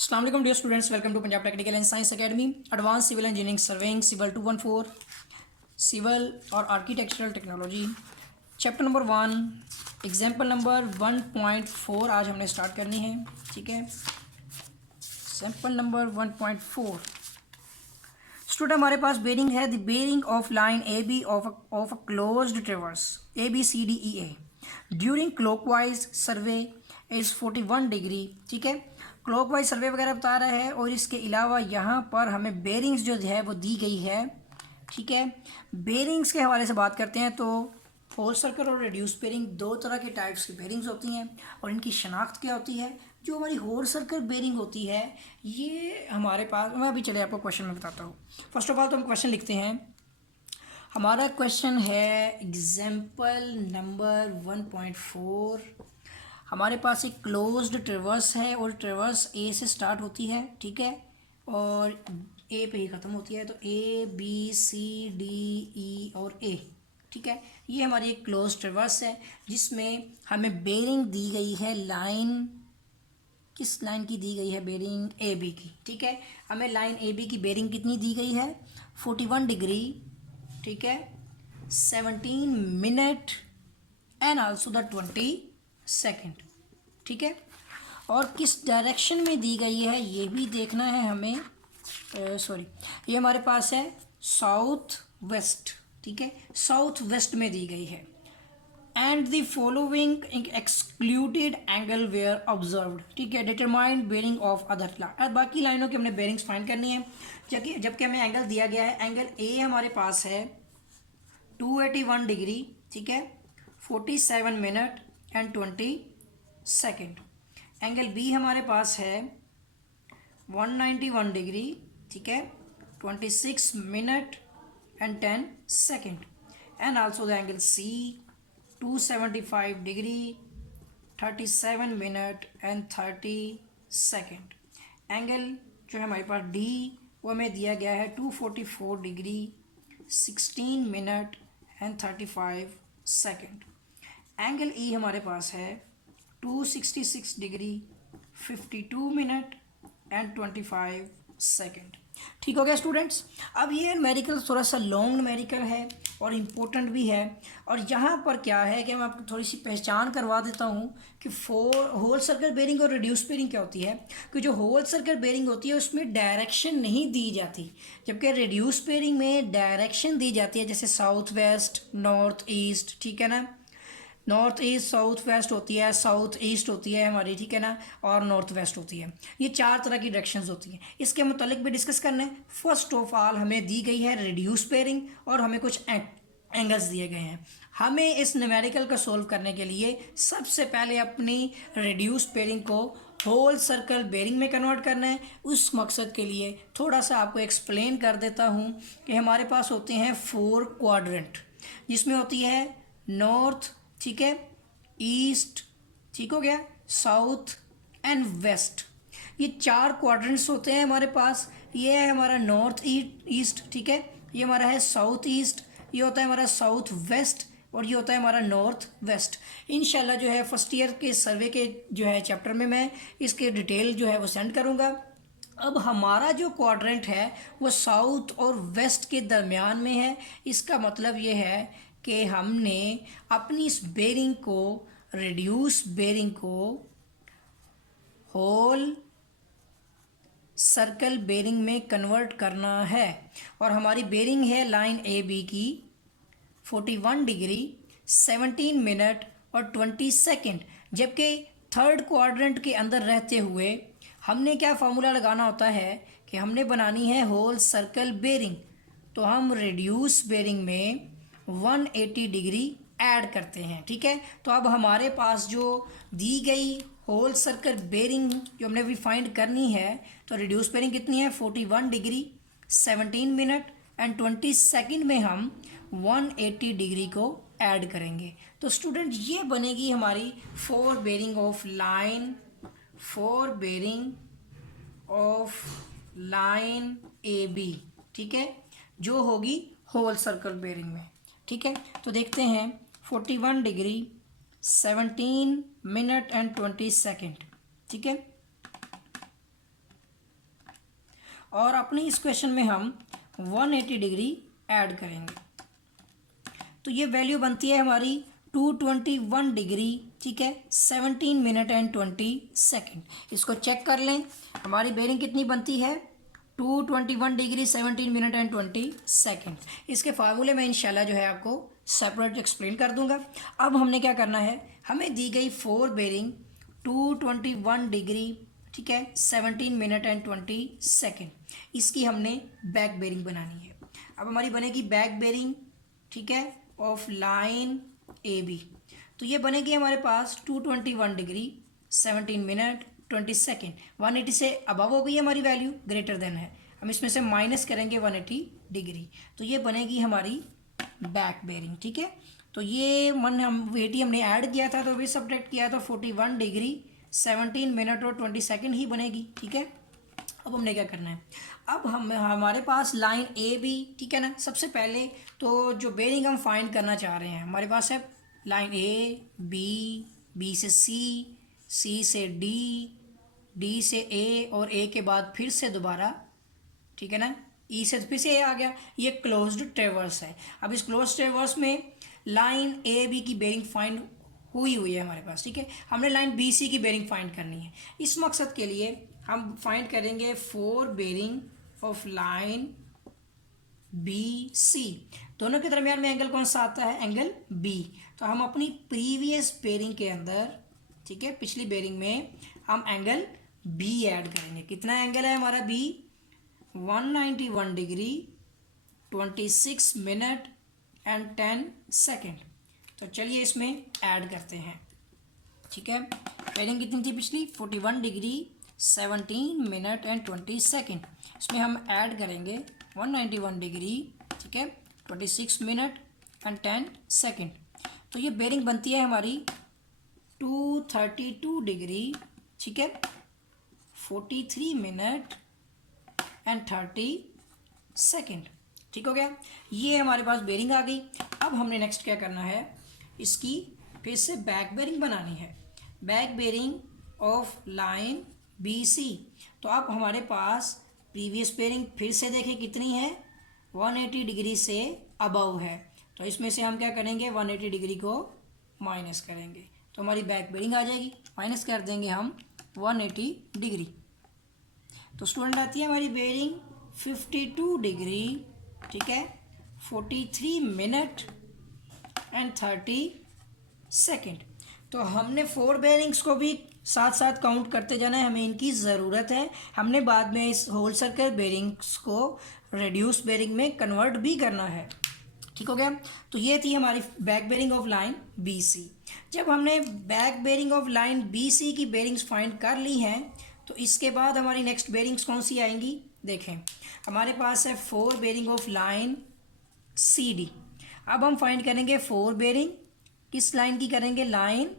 अस्सलाम वालेकुम dear students, welcome to Punjab technical and science academy. Advance civil engineering surveying civil 214 civil और architectural technology chapter number 1 example number 1.4 आज हमने start करनी है। ठीक है, एग्जाम्पल नंबर 1.4 स्टूडेंट हमारे पास बेरिंग है। The bearing of line A B of a closed traverse A B C D E A during clockwise survey is 41 degree. ठीक है, क्लॉकवाइज सर्वे वगैरह बता रहा है और इसके अलावा यहाँ पर हमें बेरिंग्स जो है वो दी गई है। ठीक है, बेरिंग्स के हवाले से बात करते हैं तो होल सर्कल और रिड्यूस बेरिंग दो तरह के टाइप्स की बेरिंग्स होती हैं और इनकी शनाख्त क्या होती है। जो हमारी होल सर्कल बेरिंग होती है ये हमारे पास, मैं अभी चले आपको क्वेश्चन में बताता हूँ। फर्स्ट ऑफ ऑल तो हम क्वेश्चन लिखते हैं। हमारा क्वेश्चन है एग्जाम्पल नंबर 1.4। हमारे पास एक क्लोज्ड ट्रेवर्स है और ट्रेवर्स ए से स्टार्ट होती है। ठीक है, और ए पे ही ख़त्म होती है, तो ए बी सी डी ई और ए। ठीक है, ये हमारी एक क्लोज ट्रेवर्स है जिसमें हमें बेरिंग दी गई है। लाइन किस लाइन की दी गई है? बेरिंग ए बी की। ठीक है, हमें लाइन ए बी की बेरिंग कितनी दी गई है? 41 डिग्री। ठीक है, 17 minute and also the 20 second. ठीक है, और किस डायरेक्शन में दी गई है ये भी देखना है हमें। सॉरी, ये हमारे पास है साउथ वेस्ट। ठीक है, साउथ वेस्ट में दी गई है। And the following excluded angle were observed. ठीक है, determined bearing of other line. बाकी लाइनों की हमने बेरिंग्स फाइंड करनी है, जबकि हमें एंगल दिया गया है। एंगल ए हमारे पास है 281 डिग्री। ठीक है, 47 minute and 20 second. Angle B हमारे पास है 191 डिग्री। ठीक है, 26 minute and 10 second. And also the angle C 275 degree 37 minute and 30 second. Angle जो है हमारे पास डी वो हमें दिया गया है 244 degree 16 minute and 35 second. Angle E हमारे पास है 266 डिग्री 52 मिनट एंड 25 सेकेंड। ठीक हो गया स्टूडेंट्स। अब ये न्यूमेरिकल थोड़ा सा लॉन्ग न्यूमेरिकल है और इम्पोर्टेंट भी है। और यहाँ पर क्या है कि मैं आपको थोड़ी सी पहचान करवा देता हूँ कि होल सर्कल बेरिंग और रिड्यूस बेरिंग क्या होती है। कि जो होल सर्कल बेरिंग होती है उसमें डायरेक्शन नहीं दी जाती, जबकि रिड्यूस बेरिंग में डायरेक्शन दी जाती है, जैसे साउथ वेस्ट, नॉर्थ ईस्ट। ठीक है ना, नॉर्थ ईस्ट साउथ वेस्ट होती है, साउथ ईस्ट होती है हमारी। ठीक है ना, और नॉर्थ वेस्ट होती है। ये चार तरह की डायरेक्शंस होती हैं। इसके मुतालिक भी डिस्कस करना है। फर्स्ट ऑफ ऑल हमें दी गई है रिड्यूस बेरिंग और हमें कुछ एंगल्स दिए गए हैं। हमें इस न्यूमेरिकल को सोल्व करने के लिए सबसे पहले अपनी रिड्यूस बेरिंग को होल सर्कल बेरिंग में कन्वर्ट करना है। उस मकसद के लिए थोड़ा सा आपको एक्सप्लेन कर देता हूँ कि हमारे पास होते हैं 4 क्वाड्रेंट, जिसमें होती है नॉर्थ, ठीक है, ईस्ट, ठीक हो गया, साउथ एंड वेस्ट। ये 4 क्वाड्रेंट्स होते हैं हमारे पास। ये है हमारा नॉर्थ ईस्ट। ठीक है, ये हमारा है साउथ ईस्ट, ये होता है हमारा साउथ वेस्ट और ये होता है हमारा नॉर्थ वेस्ट। इंशाल्लाह जो है फर्स्ट ईयर के सर्वे के जो है चैप्टर में मैं इसके डिटेल जो है वो सेंड करूँगा। अब हमारा जो क्वाड्रेंट है वो साउथ और वेस्ट के दरमियान में है। इसका मतलब ये है कि हमने अपनी इस बेरिंग को, रिड्यूस बेरिंग को होल सर्कल बेरिंग में कन्वर्ट करना है। और हमारी बेरिंग है लाइन ए बी की 41 डिग्री 17 मिनट और 20 सेकेंड। जबकि थर्ड क्वाड्रेंट के अंदर रहते हुए हमने क्या फार्मूला लगाना होता है कि हमने बनानी है होल सर्कल बेरिंग। तो हम रिड्यूस बेरिंग में 180 डिग्री ऐड करते हैं। ठीक है, तो अब हमारे पास जो दी गई होल सर्कल बेरिंग जो हमने अभी फाइंड करनी है, तो रिड्यूस बेरिंग कितनी है 41 डिग्री 17 मिनट एंड 20 सेकेंड में हम 180 डिग्री को ऐड करेंगे। तो स्टूडेंट ये बनेगी हमारी 4 bearing of line, 4 bearing of line A B. ठीक है, जो होगी होल सर्कल बेरिंग में। ठीक है, तो देखते हैं 41 डिग्री 17 मिनट एंड 20 सेकेंड। ठीक है, और अपनी इस क्वेश्चन में हम 180 डिग्री ऐड करेंगे। तो ये वैल्यू बनती है हमारी 221 डिग्री, ठीक है, 17 मिनट एंड 20 सेकेंड। इसको चेक कर लें, हमारी बेरिंग कितनी बनती है 221 डिग्री 17 मिनट एंड 20 सेकेंड। इसके फार्मूले में इंशाल्लाह जो है आपको सेपरेट एक्सप्लेन कर दूंगा। अब हमने क्या करना है, हमें दी गई 4 बेरिंग 221 डिग्री, ठीक है, 17 मिनट एंड 20 सेकेंड, इसकी हमने बैक बेरिंग बनानी है। अब हमारी बनेगी बैक बेरिंग, ठीक है, ऑफ लाइन ए बी। तो ये बनेगी हमारे पास 221 डिग्री 17 मिनट 20 सेकेंड। 180 से अबव हो गई है हमारी वैल्यू, ग्रेटर देन है, हम इसमें से माइनस करेंगे 180 डिग्री, तो ये बनेगी हमारी बैक बेरिंग, ठीक है। तो ये 180 हमने ऐड किया था तो भी सब्ट्रैक्ट किया तो 41 डिग्री 17 मिनट और 20 सेकेंड ही बनेगी, ठीक है। अब हमने क्या करना है, अब हमारे पास लाइन ए बी, ठीक है ना। सबसे पहले तो जो बेरिंग हम फाइंड करना चाह रहे हैं, हमारे पास है लाइन ए बी, बी से सी, सी से डी, डी से ए और ए के बाद फिर से दोबारा, ठीक है ना, ई से फिर से ए आ गया। ये क्लोज्ड ट्रेवर्स है। अब इस क्लोज्ड ट्रेवर्स में लाइन ए बी की बेरिंग फाइंड हुई है हमारे पास, ठीक है। हमने लाइन बी सी की बेरिंग फाइंड करनी है। इस मकसद के लिए हम फाइंड करेंगे 4 bearing of line B C. दोनों के दरमियान में एंगल कौन सा आता है, एंगल बी। तो हम अपनी प्रीवियस बेरिंग के अंदर, ठीक है, पिछली बेरिंग में हम एंगल बी ऐड करेंगे। कितना एंगल है हमारा B, 191 degree 26 minute and 10 second. तो चलिए इसमें ऐड करते हैं, ठीक है। बेरिंग कितनी थी पिछली, 41 डिग्री 17 मिनट एंड 20 सेकेंड। इसमें हम ऐड करेंगे 191 डिग्री, ठीक है, 26 मिनट एंड 10 सेकेंड। तो ये बेरिंग बनती है हमारी 232 डिग्री, ठीक है, 43 मिनट एंड 30 सेकेंड, ठीक हो गया। ये हमारे पास बेरिंग आ गई। अब हमने नेक्स्ट क्या करना है, इसकी फिर से बैक बेरिंग बनानी है, back bearing of line B C. तो अब हमारे पास प्रीवियस बेरिंग फिर से देखें कितनी है, 180 डिग्री से अबव है। तो इसमें से हम क्या करेंगे, 180 डिग्री को माइनस करेंगे तो हमारी बैक बेरिंग आ जाएगी। माइनस कर देंगे हम 180 डिग्री, तो स्टूडेंट आती है हमारी बेरिंग 52 डिग्री, ठीक है, 43 मिनट एंड 30 सेकेंड। तो हमने 4 बेरिंग्स को भी साथ साथ काउंट करते जाना है, हमें इनकी ज़रूरत है। हमने बाद में इस होल सर्कल बेरिंग्स को रेड्यूस बेरिंग में कन्वर्ट भी करना है, ठीक हो गया। तो ये थी हमारी back bearing of line B C. जब हमने back bearing of line B C की बेरिंग्स फाइंड कर ली हैं तो इसके बाद हमारी नेक्स्ट बेरिंग्स कौन सी आएंगी, देखें हमारे पास है 4 bearing of line C D. अब हम फाइंड करेंगे 4 बेरिंग किस लाइन की करेंगे, लाइन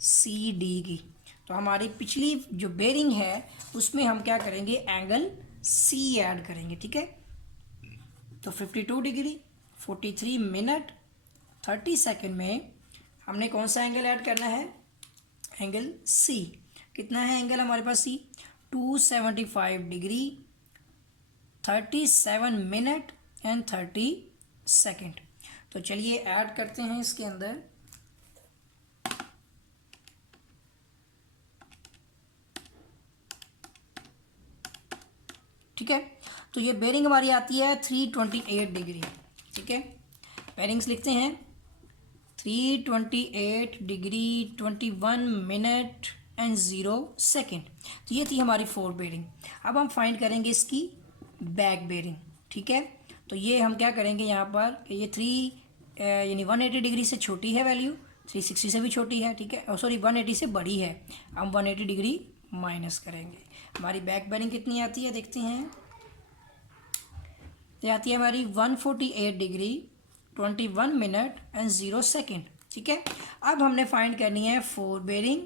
सी डी की। तो हमारी पिछली जो बेरिंग है उसमें हम क्या करेंगे, एंगल सी ऐड करेंगे, ठीक है। तो 52 डिग्री 43 मिनट 30 सेकेंड में हमने कौन सा एंगल ऐड करना है, एंगल सी। कितना है एंगल हमारे पास सी, 275 डिग्री 37 मिनट एंड 30 सेकेंड। तो चलिए ऐड करते हैं इसके अंदर, ठीक है। तो ये बेरिंग हमारी आती है 328 डिग्री, ठीक है। बेरिंग्स लिखते हैं 328 डिग्री 21 मिनट एंड 0 सेकेंड। तो ये थी हमारी 4 बेरिंग। अब हम फाइंड करेंगे इसकी बैक बेरिंग, ठीक है। तो ये हम क्या करेंगे यहाँ पर कि ये 3 यानी 180 डिग्री से छोटी है वैल्यू, 360 से भी छोटी है, ठीक है, सॉरी 180 से बड़ी है। हम 180 डिग्री माइनस करेंगे। हमारी बैक बेरिंग कितनी आती है देखते हैं, ये आती है हमारी 148 डिग्री 21 मिनट एंड 0 सेकेंड, ठीक है। अब हमने फाइंड करनी है 4 बेरिंग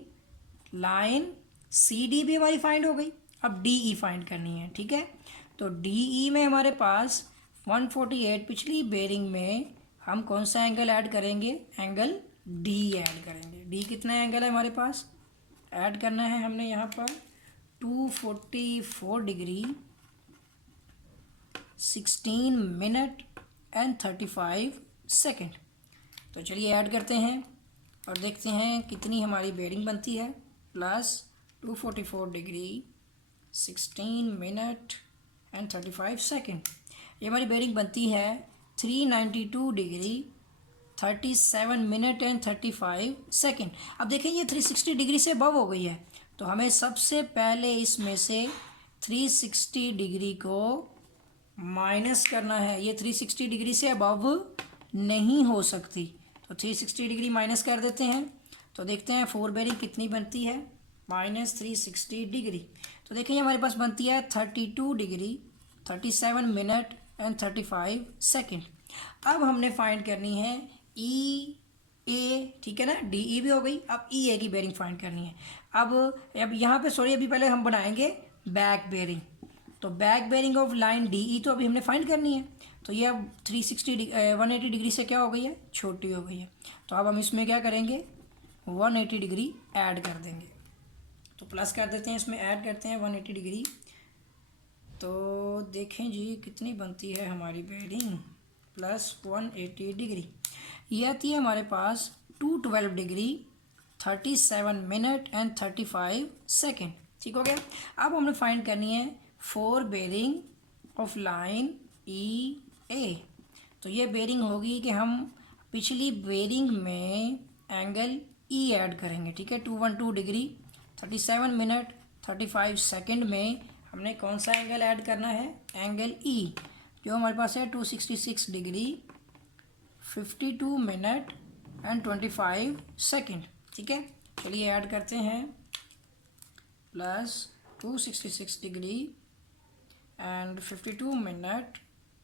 लाइन सी डी भी हमारी फाइंड हो गई। अब डी ई फाइंड करनी है, ठीक है। तो डी ई में हमारे पास 148 पिछली बेरिंग में हम कौन सा एंगल ऐड करेंगे, एंगल डी ऐड करेंगे। डी कितना एंगल है हमारे पास, ऐड करना है हमने यहाँ पर 244 डिग्री 16 मिनट एंड 35 सेकेंड। तो चलिए ऐड करते हैं और देखते हैं कितनी हमारी बेयरिंग बनती है। Plus 244 degree 16 minute and 35 second, ये हमारी बेयरिंग बनती है 392 डिग्री 37 मिनट एंड 35 सेकेंड। अब देखें ये 360 डिग्री से अबव हो गई है, तो हमें सबसे पहले इसमें से 360 डिग्री को माइनस करना है। ये 360 डिग्री से अबव नहीं हो सकती, तो 360 डिग्री माइनस कर देते हैं। तो देखते हैं 4 बेयरिंग कितनी बनती है, माइनस 360 डिग्री। तो देखिए हमारे पास बनती है 32 डिग्री 37 मिनट एंड 35 सेकेंड। अब हमने फाइंड करनी है ई ए, ठीक है ना, डी ई भी हो गई। अब ई ए की बेयरिंग फाइंड करनी है। अब यहाँ पे सॉरी, अभी पहले हम बनाएंगे बैक बेयरिंग। तो back bearing of line D ई तो अभी हमने फाइंड करनी है। तो ये अब 180 डिग्री से क्या हो गई है, छोटी हो गई है। तो अब हम इसमें क्या करेंगे, 180 डिग्री ऐड कर देंगे। तो प्लस कर देते हैं, इसमें ऐड करते हैं 180 डिग्री। तो देखें जी कितनी बनती है हमारी बेयरिंग, प्लस 180 डिग्री। ये आती है हमारे पास 212 डिग्री 37 मिनट एंड 35 सेकेंड। ठीक हो गया। अब हमने फाइंड करनी है 4 बेयरिंग ऑफ लाइन ई ए। तो ये बेयरिंग होगी कि हम पिछली बेयरिंग में एंगल ई ऐड करेंगे। ठीक है, 212 डिग्री 37 मिनट 35 सेकेंड में हमने कौन सा एंगल ऐड करना है, एंगल ई, जो हमारे पास है 266 डिग्री 52 मिनट एंड 25 सेकेंड। ठीक है, चलिए ऐड करते हैं, plus 266 degree and 52 minute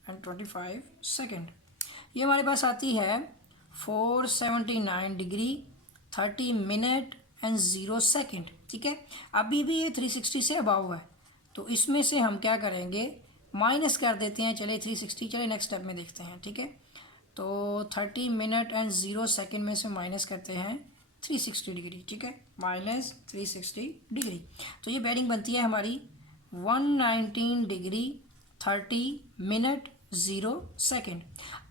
and 25 second. ये हमारे पास आती है 479 डिग्री 30 मिनट एंड 0 सेकेंड। ठीक है, अभी भी ये 360 से अबाव है, तो इसमें से हम क्या करेंगे, माइनस कर देते हैं। चले 360, चले नेक्स्ट स्टेप में देखते हैं। ठीक है, तो 30 मिनट एंड 0 सेकेंड में से माइनस करते हैं 360 डिग्री। ठीक है, माइनस 360 डिग्री। तो ये बेयरिंग बनती है हमारी 119 डिग्री 30 मिनट 0 सेकेंड।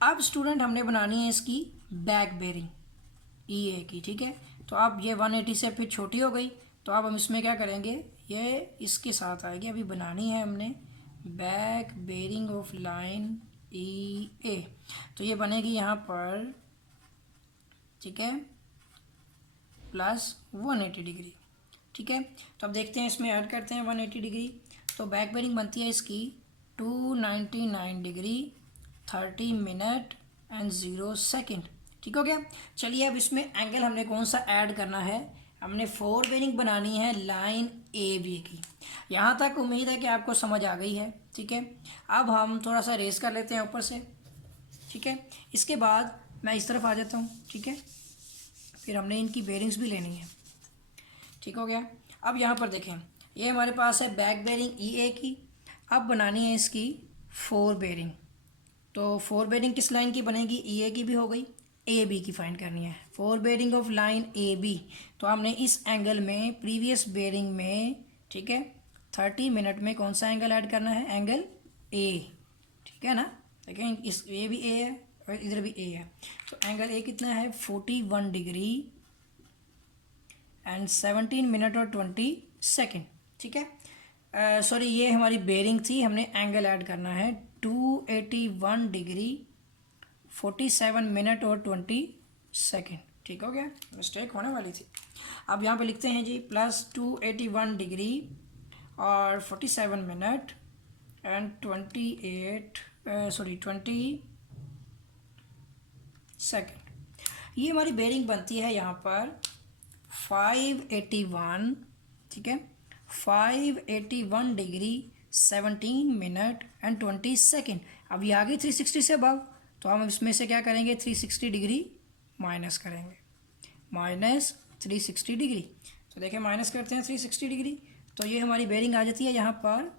अब स्टूडेंट हमने बनानी है इसकी बैक बेयरिंग ई ए की। ठीक है, तो अब ये 180 से फिर छोटी हो गई, तो अब हम इसमें क्या करेंगे, ये इसके साथ आएगी। अभी बनानी है हमने बैक बेयरिंग ऑफ लाइन ई ए, तो ये बनेगी यहाँ पर, ठीक है, प्लस 180 डिग्री। ठीक है, तो अब देखते हैं, इसमें ऐड करते हैं 180 डिग्री। तो बैक बेयरिंग बनती है इसकी 299 डिग्री 30 मिनट एंड 0 सेकेंड। ठीक हो गया। चलिए अब इसमें एंगल हमने कौन सा ऐड करना है, हमने 4 बेयरिंग बनानी है लाइन ए बी की। यहाँ तक उम्मीद है कि आपको समझ आ गई है। ठीक है, अब हम थोड़ा सा रेस कर लेते हैं ऊपर से। ठीक है, इसके बाद मैं इस तरफ आ जाता हूँ। ठीक है, फिर हमने इनकी बेयरिंग्स भी लेनी है। ठीक हो गया। अब यहाँ पर देखें, ये हमारे पास है बैक बेयरिंग ई ए की। अब बनानी है इसकी 4 बेयरिंग। तो 4 बेयरिंग किस लाइन की बनेगी, ई ए की भी हो गई, ए बी की फाइंड करनी है। 4 bearing of line A B, तो हमने इस एंगल में प्रीवियस बेयरिंग में, ठीक है, 30 मिनट में कौन सा एंगल ऐड करना है, एंगल ए। ठीक है ना, देखें इस ये भी ए है और इधर भी ए है, तो एंगल ए कितना है 41 डिग्री एंड 17 मिनट और 20 सेकेंड। ठीक है, सॉरी ये हमारी बेयरिंग थी, हमने एंगल ऐड करना है 281 डिग्री 47 मिनट और 20 सेकेंड। ठीक हो गया, मिस्टेक होने वाली थी। अब यहाँ पे लिखते हैं जी प्लस 281 डिग्री और 47 मिनट एंड 20 सेकेंड। ये हमारी बेयरिंग बनती है यहाँ पर 581, ठीक है, 581 डिग्री 17 मिनट एंड 20 सेकेंड। अब ये आ गई 360 से अबव, तो हम इसमें से क्या करेंगे, 360 डिग्री माइनस करेंगे, माइनस 360 डिग्री। तो देखिए माइनस करते हैं 360 डिग्री, तो ये हमारी बेयरिंग आ जाती है यहाँ पर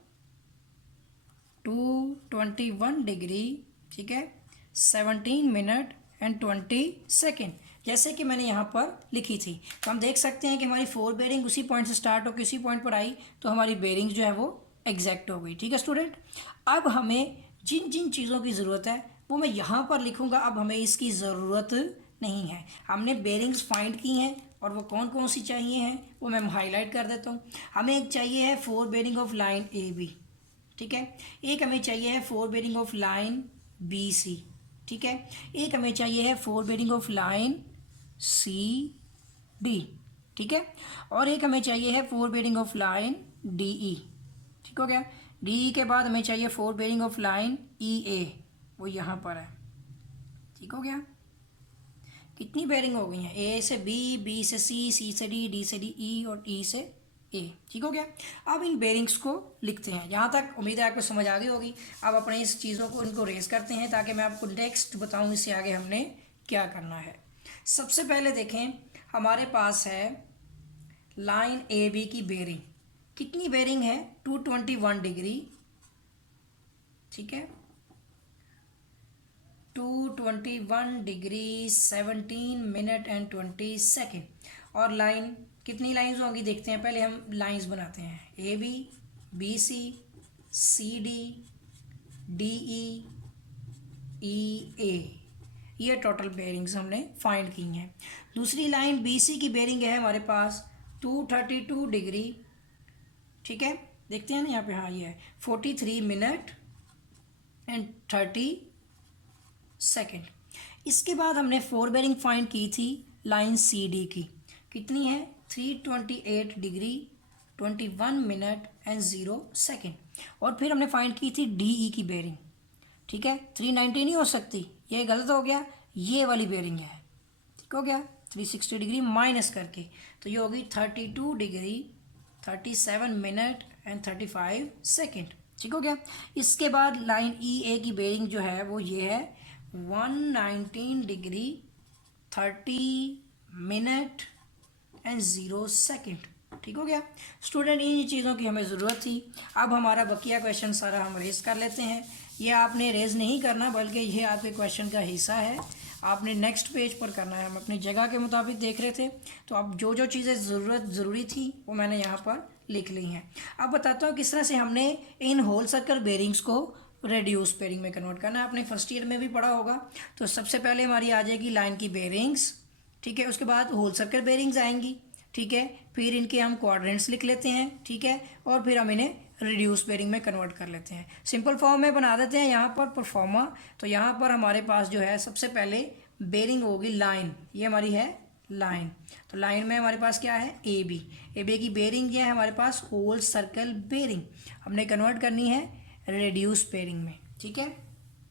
221 डिग्री, ठीक है, 17 मिनट एंड 20 सेकेंड, जैसे कि मैंने यहाँ पर लिखी थी। तो हम देख सकते हैं कि हमारी 4 बेयरिंग उसी पॉइंट से स्टार्ट हो किसी पॉइंट पर आई, तो हमारी बेयरिंग जो है वो एग्जैक्ट हो गई। ठीक है स्टूडेंट, अब हमें जिन जिन चीज़ों की ज़रूरत है वो मैं यहाँ पर लिखूँगा। अब हमें इसकी ज़रूरत नहीं है। हमने बेरिंग्स फाइंड की हैं और वो कौन कौन सी चाहिए हैं वो मैं हाईलाइट कर देता हूँ। हमें एक चाहिए है 4 bearing of line A B, ठीक है। एक हमें चाहिए है 4 bearing of line B C, ठीक है। एक हमें चाहिए है 4 bearing of line C D, ठीक है। और एक हमें चाहिए है 4 bearing of line D E, ठीक हो गया। डी ई के बाद हमें चाहिए 4 बेरिंग ऑफ लाइन ई ए, वो यहाँ पर है, ठीक हो गया। कितनी बेरिंग हो गई हैं? ए से बी, बी से सी, सी से डी, डी से डी ई और ई से ए, ठीक हो गया। अब इन बेरिंग्स को लिखते हैं। यहाँ तक उम्मीद है आपको समझ आ गई होगी। अब अपने इस चीज़ों को इनको रेस करते हैं ताकि मैं आपको नेक्स्ट बताऊँ इससे आगे हमने क्या करना है। सबसे पहले देखें, हमारे पास है लाइन ए बी की बेरिंग। कितनी बेरिंग है? 221 डिग्री, ठीक है। 221 डिग्री 17 मिनट एंड 20 सेकेंड। और लाइन कितनी लाइंस होंगी देखते हैं। पहले हम लाइंस बनाते हैं। A B, B C, C D, D E A, ये टोटल बेरिंग्स हमने फाइंड की हैं। दूसरी लाइन बी सी की बेरिंग है हमारे पास 232 डिग्री, ठीक है। देखते हैं ना यहाँ पे, हाँ ये है 43 मिनट एंड 30 सेकेंड। इसके बाद हमने 4 बेरिंग फाइंड की थी लाइन सी डी की। कितनी है? 328 डिग्री 21 मिनट एंड 0 सेकेंड। और फिर हमने फाइंड की थी डी ई की बेरिंग, ठीक है। 390 नहीं हो सकती, ये गलत हो गया, ये वाली बेरिंग है, ठीक हो गया। 360 डिग्री माइनस करके तो ये होगी 32 डिग्री 37 मिनट एंड 35 सेकेंड, ठीक हो गया। इसके बाद लाइन ई ए की बेरिंग जो है वो ये है 119 डिग्री 30 मिनट एंड 0 सेकेंड, ठीक हो गया। स्टूडेंट, इन चीज़ों की हमें ज़रूरत थी। अब हमारा बकिया क्वेश्चन सारा हम रेज कर लेते हैं। ये आपने रेज नहीं करना बल्कि ये आपके क्वेश्चन का हिस्सा है, आपने नेक्स्ट पेज पर करना है। हम अपनी जगह के मुताबिक देख रहे थे, तो अब जो जो चीज़ें ज़रूरी थी वो मैंने यहाँ पर लिख ली हैं। अब बताता हूँ किस तरह से हमने इन होल सर्कल बेरिंग्स को रेड्यूस बेरिंग में कन्वर्ट करना है। आपने फर्स्ट ईयर में भी पढ़ा होगा। तो सबसे पहले हमारी आ जाएगी लाइन की बेरिंग्स, ठीक है। उसके बाद होल सर्कल बेरिंग्स आएंगी, ठीक है। फिर इनके हम क्वाड्रेंट्स लिख लेते हैं, ठीक है। और फिर हम इन्हें रिड्यूस बेरिंग में कन्वर्ट कर लेते हैं। सिंपल फॉर्म में बना देते हैं यहाँ पर परफॉर्मा। तो यहाँ पर हमारे पास जो है सबसे पहले बेरिंग होगी लाइन, ये हमारी है लाइन। तो लाइन में हमारे पास क्या है? A B. ए बी की बेरिंग क्या है हमारे पास? Whole circle bearing. हमने कन्वर्ट करनी है रेड्यूस बेरिंग में, ठीक है।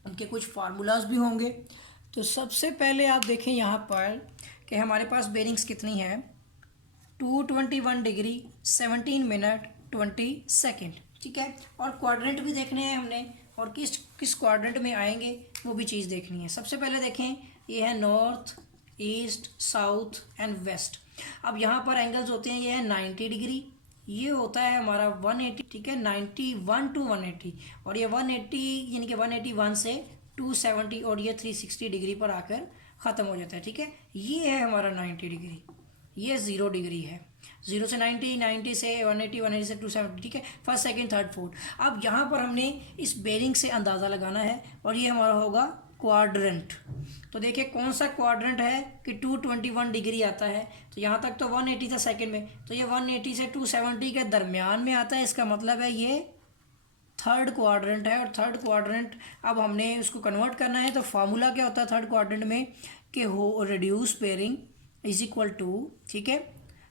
उनके कुछ फार्मूलाज भी होंगे। तो सबसे पहले आप देखें यहाँ पर कि हमारे पास बेरिंग्स कितनी है? 221 डिग्री 17 मिनट 20 सेकेंड, ठीक है। और क्वाड्रेंट भी देखने हैं हमने, और किस किस क्वाड्रेंट में आएंगे वो भी चीज़ देखनी है। सबसे पहले देखें, ये है north, east, south and west. अब यहाँ पर एंगल्स होते हैं, ये है 90 डिग्री, ये होता है हमारा 180, ठीक है। 91 टू 180, और ये 180 यानी कि 181 से 270 और ये 360 डिग्री पर आकर ख़त्म हो जाता है, ठीक है। ये है हमारा 90 डिग्री, ये 0 डिग्री है। 0 से 90, 90 से 180, 180 से 270, ठीक है। First, second, third, fourth. अब यहाँ पर हमने इस बेरिंग से अंदाज़ा लगाना है, और ये हमारा होगा क्वाड्रेंट। तो देखिए कौन सा क्वाड्रेंट है कि 221 डिग्री आता है। तो यहाँ तक तो 180 था सेकंड में, तो ये 180 से 270 के दरमियान में आता है। इसका मतलब है ये थर्ड क्वाड्रेंट है। और थर्ड क्वाड्रेंट अब हमने उसको कन्वर्ट करना है। तो फार्मूला क्या होता है थर्ड क्वाड्रेंट में कि हो reduce bearing is equal to, ठीक है।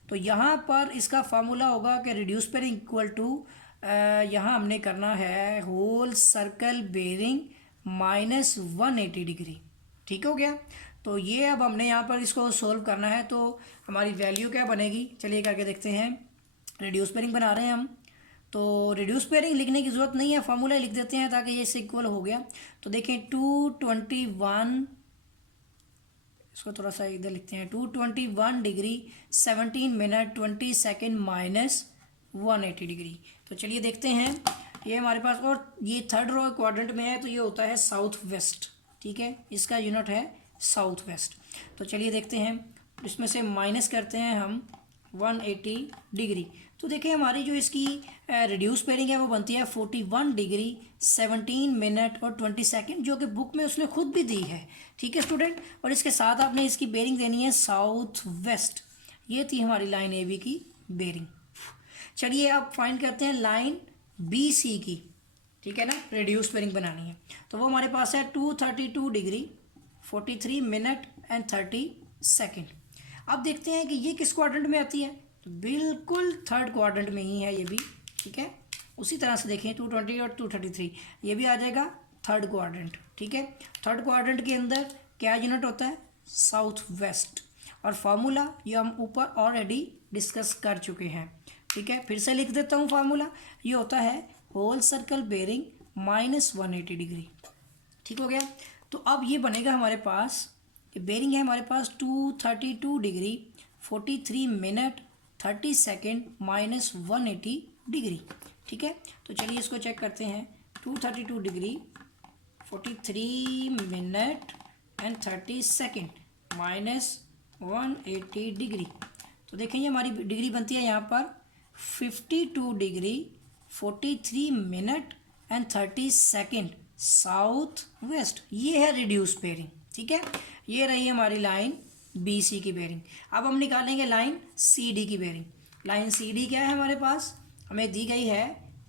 तो यहाँ पर इसका फार्मूला होगा कि रिड्यूस बेरिंग इक्वल टू, यहाँ हमने करना है whole circle bearing minus 180 degree, ठीक हो गया। तो ये अब हमने यहाँ पर इसको सोल्व करना है। तो हमारी वैल्यू क्या बनेगी, चलिए करके देखते हैं। रिड्यूस बेरिंग बना रहे हैं हम, तो रिड्यूस बेरिंग लिखने की ज़रूरत नहीं है, फार्मूला लिख देते हैं ताकि ये इससे इक्वल हो गया। तो देखें 221, इसको थोड़ा सा इधर लिखते हैं, 221 degree 17 minute 20 second minus 180 degree. तो चलिए देखते हैं ये हमारे पास, और ये थर्ड रो क्वाड्रेंट में है तो ये होता है साउथ वेस्ट, ठीक है। इसका यूनिट है साउथ वेस्ट। तो चलिए देखते हैं, इसमें से माइनस करते हैं हम 180 डिग्री। तो देखिए हमारी जो इसकी रिड्यूस बेरिंग है वो बनती है 41 डिग्री 17 मिनट और 20 सेकंड, जो कि बुक में उसने खुद भी दी है। ठीक है स्टूडेंट, और इसके साथ आपने इसकी बेरिंग देनी है साउथ वेस्ट। ये थी हमारी लाइन ए बी की बेरिंग। चलिए अब फाइंड करते हैं लाइन बी सी की। ठीक है ना, रिड्यूस बेरिंग बनानी है तो वो हमारे पास है 232 डिग्री 43 मिनट एंड 30 सेकेंड। अब देखते हैं कि ये किस क्वाड्रेंट में आती है, तो बिल्कुल थर्ड क्वाड्रेंट में ही है ये भी। ठीक है, उसी तरह से देखें 220 और 233 ये भी आ जाएगा थर्ड क्वाड्रेंट। ठीक है, थर्ड क्वाड्रेंट के अंदर क्या यूनिट होता है, साउथ वेस्ट, और फार्मूला ये हम ऊपर ऑलरेडी डिस्कस कर चुके हैं। ठीक है, फिर से लिख देता हूँ फार्मूला, ये होता है होल सर्कल बेरिंग -180 डिग्री। ठीक हो गया, तो अब ये बनेगा हमारे पास, ये बेरिंग है हमारे पास 232 डिग्री 43 मिनट 30 सेकेंड -180 डिग्री। ठीक है, तो चलिए इसको चेक करते हैं। 232 degree 43 minute and 30 second -180 degree, तो देखें ये हमारी डिग्री बनती है यहाँ पर 52 degree 43 minute and 30 second south west. ये है रिड्यूस बेरिंग। ठीक है, ये रही हमारी लाइन बी सी की बेरिंग। अब हम निकालेंगे लाइन सी डी की बेरिंग। लाइन सी डी क्या है हमारे पास, हमें दी गई है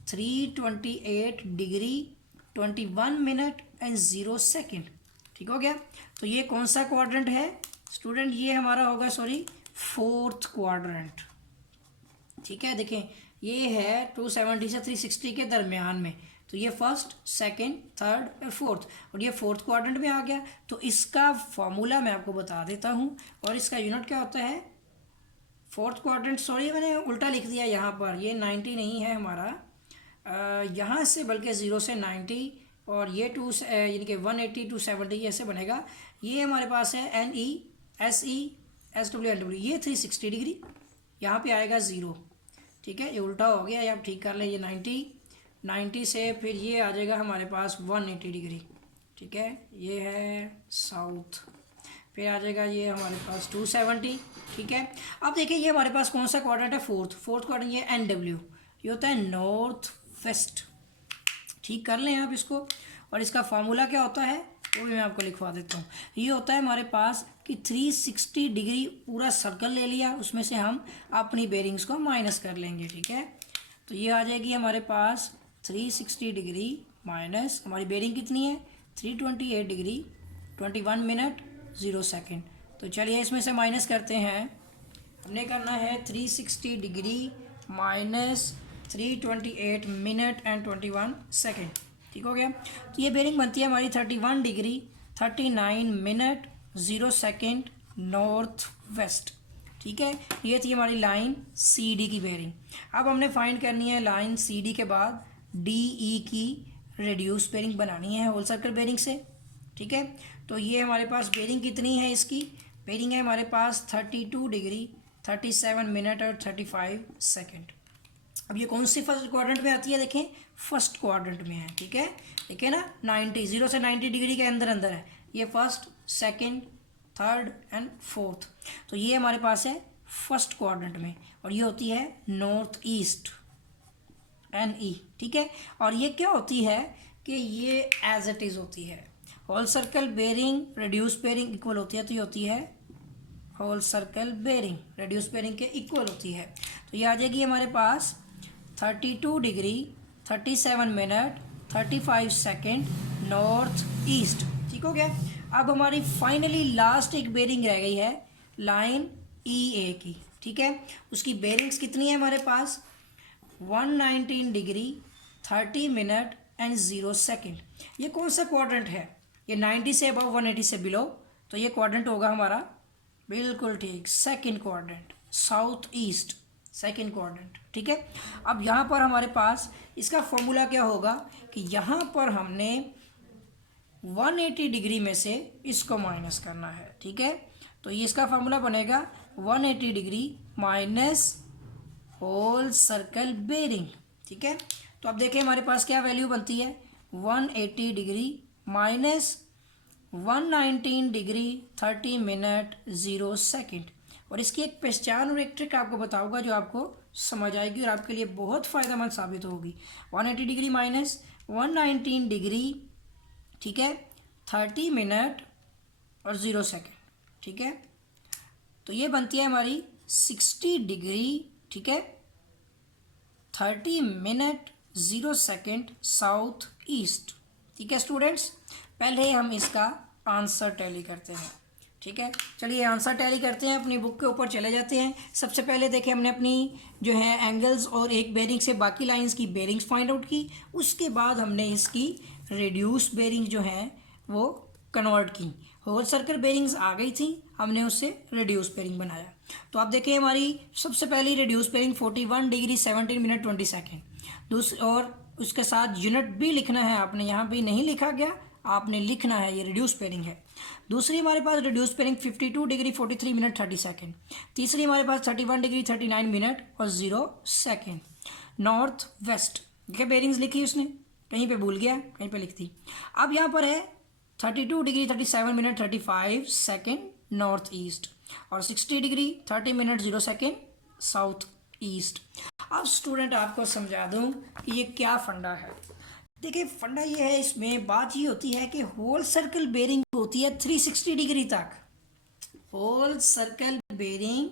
328 डिग्री 21 मिनट एंड 0 सेकेंड। ठीक हो गया, तो ये कौन सा क्वाड्रेंट है स्टूडेंट, ये हमारा होगा सॉरी फोर्थ क्वाड्रेंट। ठीक है, देखें ये है 270 से 360 के दरमियान में, तो ये फर्स्ट सेकंड थर्ड और फोर्थ, और ये फोर्थ क्वाड्रेंट में आ गया। तो इसका फॉर्मूला मैं आपको बता देता हूँ, और इसका यूनिट क्या होता है, फोर्थ क्वाड्रेंट, सॉरी मैंने उल्टा लिख दिया यहाँ पर, ये 90 नहीं है हमारा, यहाँ से बल्कि 0 से 90, और ये 2 यानी कि 180 to 70 ऐसे बनेगा। ये हमारे पास है NE SE SW LW, ये 360 डिग्री, यहाँ पे आएगा 0। ठीक है, ये उल्टा हो गया, ये आप ठीक कर लें। ये 90 से फिर ये आ जाएगा हमारे पास 180 डिग्री। ठीक है, ये है साउथ, फिर आ जाएगा ये हमारे पास 270। ठीक है, अब देखिए ये हमारे पास कौन सा क्वाड्रेंट है, फोर्थ क्वाड्रेंट, ये NW, ये होता है नॉर्थ वेस्ट। ठीक कर लें आप इसको, और इसका फार्मूला क्या होता है वो भी मैं आपको लिखवा देता हूँ। ये होता है हमारे पास कि 360 डिग्री पूरा सर्कल ले लिया, उसमें से हम अपनी बेरिंग्स को माइनस कर लेंगे। ठीक है, तो ये आ जाएगी हमारे पास 360 डिग्री माइनस हमारी बेरिंग कितनी है 328 डिग्री 21 मिनट 0 सेकेंड। तो चलिए इसमें से माइनस करते हैं, हमने करना है 360 degree minus 328 minute and 21 second. ठीक हो गया, तो ये बेरिंग बनती है हमारी 31 degree 39 minute 0 second north waste. ठीक है, ये थी हमारी लाइन सी डी की बेरिंग। अब हमने फाइंड करनी है लाइन सी डी के बाद डी ई की रिड्यूस बेरिंग बनानी है होल सर्कल बेरिंग से। ठीक है, तो ये हमारे पास बेरिंग कितनी है, इसकी बेरिंग है हमारे पास 32 डिग्री 37 मिनट और 35 सेकेंड। अब ये कौन सी फर्स्ट क्वाड्रेंट में आती है, देखें फर्स्ट क्वाड्रेंट में है। ठीक है, देखिए ना 90 0 से 90 डिग्री के अंदर अंदर है, ये first second third and fourth, तो ये हमारे पास है फर्स्ट क्वाड्रेंट में, और ये होती है नॉर्थ ईस्ट NE। ठीक है, और ये क्या होती है कि ये एज इट इज़ होती है, whole circle bearing reduce bearing equal होती है, तो ये होती है whole circle bearing reduce bearing के इक्वल होती है। तो ये आ जाएगी हमारे पास 32 degree 37 minute 35 second north east. ठीक हो गया, अब हमारी फाइनली लास्ट एक बेरिंग रह गई है लाइन EA की। ठीक है, उसकी बेरिंग्स कितनी है हमारे पास 119 डिग्री 30 मिनट एंड 0 सेकेंड। ये कौन सा क्वाड्रेंट है, ये 90 से अबव 180 से बिलो, तो ये क्वाड्रेंट होगा हमारा बिल्कुल ठीक second quadrant south east second quadrant. ठीक है, अब यहाँ पर हमारे पास इसका फॉर्मूला क्या होगा कि यहाँ पर हमने 180 डिग्री में से इसको माइनस करना है। ठीक है, तो ये इसका फॉर्मूला बनेगा 180 degree minus whole circle bearing. ठीक है, तो अब देखिए हमारे पास क्या वैल्यू बनती है 180 degree minus 119 degree 30 minute 0 second, और इसकी एक पहचान और एक ट्रिक आपको बताऊंगा जो आपको समझ आएगी और आपके लिए बहुत फ़ायदेमंद साबित होगी। 180 डिग्री माइनस 119 डिग्री, ठीक है, 30 मिनट और 0 सेकेंड, ठीक है। तो ये बनती है हमारी 60 डिग्री, ठीक है, 30 मिनट 0 सेकेंड साउथ ईस्ट, ठीक है स्टूडेंट्स। पहले हम इसका आंसर टैली करते हैं, ठीक है। चलिए आंसर टैली करते हैं, अपनी बुक के ऊपर चले जाते हैं। सबसे पहले देखें हमने अपनी जो है एंगल्स और एक बेरिंग से बाकी लाइंस की बेरिंग्स फाइंड आउट की। उसके बाद हमने इसकी रिड्यूस बेरिंग जो है वो कन्वर्ट की। होल सर्कल बेरिंग्स आ गई थी, हमने उससे रिड्यूस बेरिंग बनाया। तो आप देखें हमारी सबसे पहली reduce bearing 41 degree 17 minute 20 second. और उसके साथ यूनिट भी लिखना है आपने, यहाँ भी नहीं लिखा गया, आपने लिखना है, ये रिड्यूस पेयरिंग है। दूसरी हमारे पास reduce bearing 52 degree 43 minute 30 second. तीसरी हमारे पास 31 डिग्री 39 मिनट और 0 सेकेंड। नॉर्थ वेस्ट देखिए बेयरिंग्स लिखी उसने, कहीं पे भूल गया, कहीं पे लिखती। अब यहाँ पर है 32 degree 37 minute 35 second north east और 60 degree 30 minute 0 second south east. अब स्टूडेंट आपको समझा दूँ कि ये क्या फंडा है। देखिए फंडा ये है, इसमें बात ये होती है कि होल सर्कल बेरिंग होती है 360 डिग्री तक। Whole circle bearing